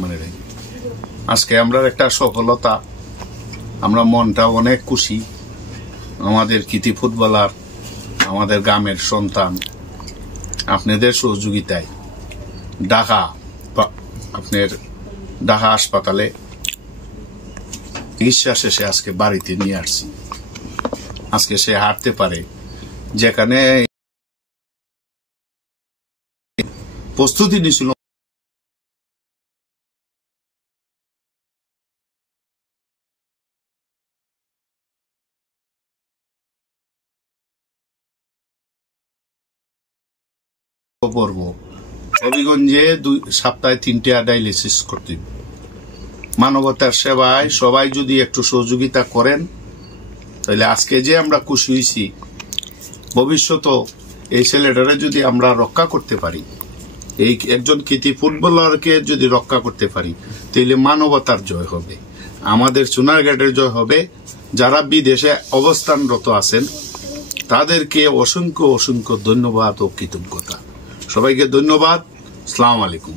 মানে আজকে আমরা একটা সফলতা, আমরা মনটা অনেক খুশি। আমাদের কৃতি ফুটবলার, আমাদের গ্রামের সন্তান আপনাদের সহযোগিতায় ঢাকা হাসপাতালে চিকিৎসা শেষে আজকে বাড়িতে নিয়ে আসছি। আজকে সে হাঁটতে পারে, যেখানে প্রস্তুতি নিয়েছিল হবিগঞ্জে 2 সপ্তাহে 3টা ডায়ালিসিস করতে। মানবতার সেবায় সবাই যদি একটু সহযোগিতা করেন, তাহলে আজকে যে আমরা খুশি হয়েছি, ভবিষ্যৎ এই ছেলেটারে যদি আমরা রক্ষা করতে পারি, এই একজন কৃতি ফুটবলারকে যদি রক্ষা করতে পারি, তাহলে মানবতার জয় হবে, আমাদের সোনারঘাটের জয় হবে। যারা বিদেশে অবস্থানরত আছেন তাদেরকে অসংখ্য অসংখ্য ধন্যবাদ ও কৃতজ্ঞতা। সবাইকে ধন্যবাদ। আসসালামু আলাইকুম।